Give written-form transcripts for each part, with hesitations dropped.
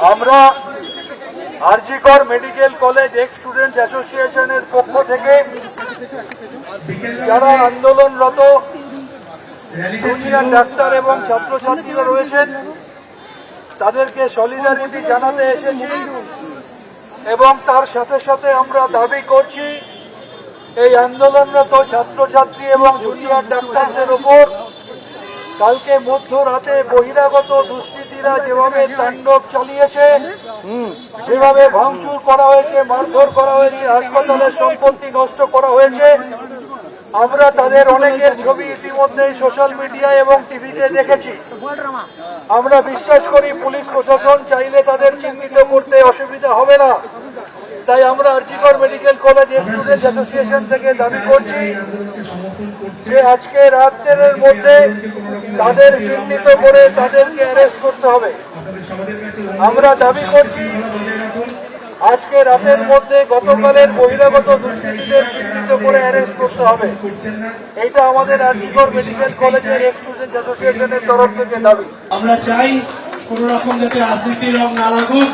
আমরা RG Kar medical college ex student অ্যাসোসিয়েশনের পক্ষ থেকে যারা আন্দোলনরত জুনিয়র ডাক্তার এবং ছাত্রছাত্রীরা রয়েছেন তাদেরকে সলিডারিটি জানাতে এসেছি এবং তার সাথে সাথে আমরা দাবি করছি এই আন্দোলনরত ছাত্রছাত্রী এবং জুনিয়র ডাক্তারদের উপর কালকে মধ্যরাতে বহিরাগত দুষ্কৃতীরা যেভাবে তাণ্ডব চালিয়েছে, যেভাবে ভাঙচুর করা হয়েছে, মারধর করা হয়েছে, হাসপাতালের সম্পত্তি নষ্ট করা হয়েছে, আমরা তাদের অনেকের ছবি ইতিমধ্যেই সোশ্যাল মিডিয়ায় এবং টিভিতে দেখেছি। আমরা বিশ্বাস করি পুলিশ প্রশাসন চাইলে তাদের চিহ্নিত করতে অসুবিধা হবে না। তাই আমরা RG Kar medical college students association থেকে দাবি করছি যে আজকে রাতের মধ্যে তাদের চিহ্নিত করে তাদেরকে অ্যারেস্ট করতে হবে। আমরা দাবি করছি আজকে রাতের মধ্যে গতকালের বহিরাগত দুষ্কৃতীদের চিহ্নিত করে অ্যারেস্ট করতে হবে। এইটা আমাদের আরজিকর মেডিকেল কলেজের এক্স স্টুডেন্টস অ্যাসোসিয়েশনের তরফ থেকে দাবি। আমরা চাই কোন রকম যাতে রাজনীতির রং না লাগুক।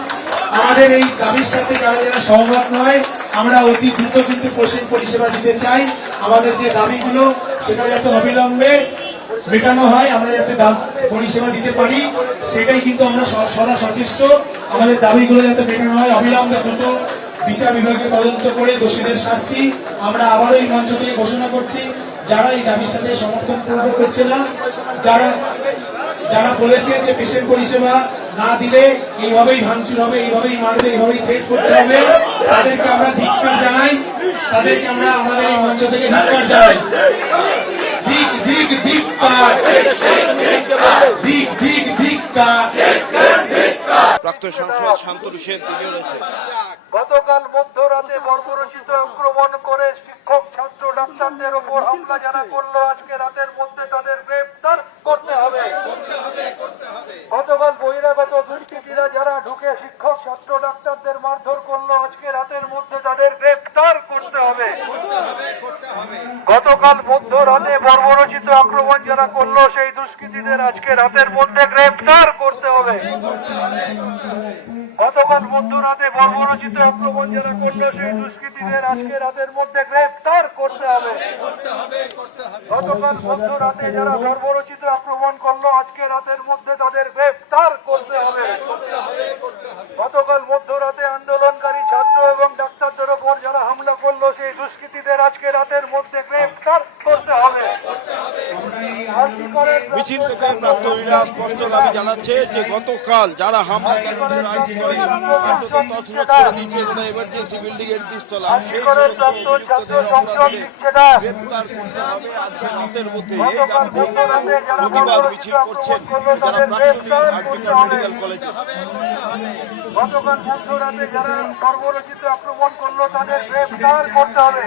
আমাদের এই দাবির সাথে যারা যারা সহমত নয়, আমরা অতি দ্রুত কিন্তু কোচিং পরিষেবা দিতে চাই। আমাদের যে দাবিগুলো সেটা যাতে অবিলম্বে মেটানো হয়, আমরা যাতে পরিষেবা দিতে পারি সেটাই কিন্তু আমরা সদা সচেষ্ট। আমাদের দাবিগুলো যাতে মেটানো হয়, অবিলম্বে দ্রুত বিচার বিভাগীয় তদন্ত করে দোষীদের শাস্তি। আমরা আবারও এই মঞ্চ থেকে ঘোষণা করছি, যারা এই দাবির সাথে সমর্থন পূর্ণ করছে না, যারা বলেছে যে পেশেন্ট পরিষেবা না দিলে এইভাবেই ভাঙচুর হবে, এইভাবেই মারবে, এইভাবেই থ্রেট করতে হবে, তাদেরকে আমরা ধিক্কার জানাই। তাদেরকে আমরা আমাদের এই মঞ্চ থেকে ধিক্কার জানাই। প্রাক্তন সাংসদ শান্তনু সেন তিনিও রয়েছেন। গতকাল মধ্যরাতে বর্বরচিত আক্রমণ করে শিক্ষক ছাত্র ডাক্তারদের উপর হামলা যারা করলো আজকে রাতের মধ্যে তাদের গ্রেফতার করতে হবে। গতকাল বহিরাগত দুষ্কৃতীরা যারা ঢুকে শিক্ষক ছাত্র ডাক্তারদের মারধর করলো আজকে রাতের মধ্যে তাদের গ্রেফতার করতে হবে। গতকাল মধ্যরাতে বর্বরচিত আক্রমণ যারা করলো সেই দুষ্কৃতীদের আজকে রাতের মধ্যে গ্রেফতার করতে হবে। গতকাল মধ্যরাতে বর্বরচিত আক্রমণ যারা করলো সেই দুষ্কৃতীদের আজকে রাতের মধ্যে গ্রেফতার করতে হবে। গতকাল মধ্যরাতে যারা বর্বরচিত আক্রমণ করলো আজকে রাতের মধ্যে তাদের গ্রেফতার করতে হবে। গতকাল মধ্যরাতে আন্দোলনকারী ছাত্র এবং ডাক্তারদের উপর যারা হামলা করলো সেই দুষ্কৃতীদের আজকে রাতের মধ্যে গ্রেফতার করতে হবে। মিছিল থেকে প্রাক্তনীরা স্পষ্ট দাবি জানাচ্ছে যে গতকাল যারা হামলা এমার্জেন্সি বিল্ডিং এর দ্বিতলা প্রতিবাদ মিছিল করছেন যারা মেডিকেল কলেজে। গতকাল মধ্যরাতে যারা বর্বরচিত আক্রমণ করলো তাদের গ্রেফতার করতে হবে।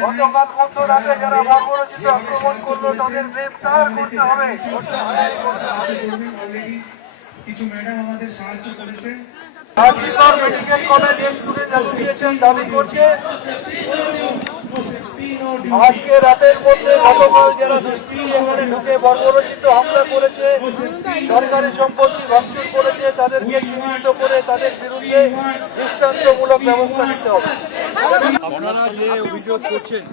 গতকাল মধ্যরাতে যারা বর্বরচিত আক্রমণ করলো তাদের গ্রেফতার করতে হবে। কিছু ম্যাডাম আমাদের সাহায্য করেছে। RG Kar medical college student association দাবি করছে আজকে রাতের মধ্যে গতকাল যারা দুষ্কৃতী এখানে ঢুকে বর্বরচিত হামলা করেছে, সরকারি সম্পত্তি ভাঙচুর করেছে, তাদেরকে চিহ্নিত করে তাদের বিরুদ্ধে দৃষ্টান্তমূলক ব্যবস্থা নিতে হবে। আপনারা যে অভিযোগ করছেন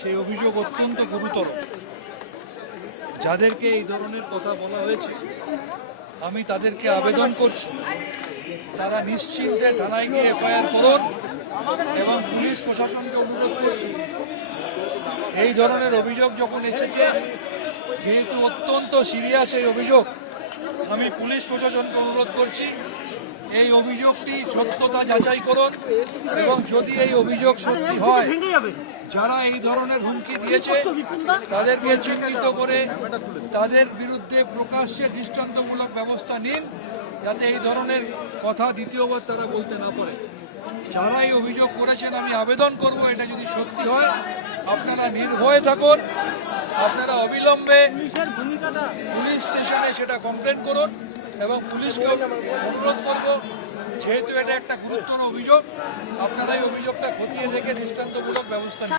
সেই অভিযোগ অত্যন্ত গুরুতর। যাদেরকে এই ধরনের কথা বলা হয়েছে আমি তাদেরকে আবেদন করছি তারা নিশ্চিন্তে থানায় গিয়ে এফআইআর করুন এবং পুলিশ প্রশাসনকে অনুরোধ করছি এই ধরনের অভিযোগ যখন এসেছে, যেহেতু অত্যন্ত সিরিয়াস এই অভিযোগ, আমি পুলিশ প্রশাসনকে অনুরোধ করছি এই অভিযোগটি সত্যতা যাচাই করুন এবং যদি এই অভিযোগ সত্যি হয় যারা এই ধরনের হুমকি দিয়েছে তাদেরকে চিহ্নিত করে তাদের বিরুদ্ধে প্রকাশ্যে দৃষ্টান্তমূলক ব্যবস্থা নিন, যাতে এই ধরনের কথা দ্বিতীয়বার তারা বলতে না পারে। যারা এই অভিযোগ করেছেন আমি আবেদন করব এটা যদি সত্যি হয় আপনারা নির্ভয়ে থাকুন, আপনারা অবিলম্বে পুলিশ স্টেশনে সেটা কমপ্লেন করুন এবং পুলিশকে অনুরোধ করব যেহেতু এটা একটা গুরুতর অভিযোগ আপনারা এই অভিযোগটা খতিয়ে দেখে দৃষ্টান্তমূলক ব্যবস্থা নিন।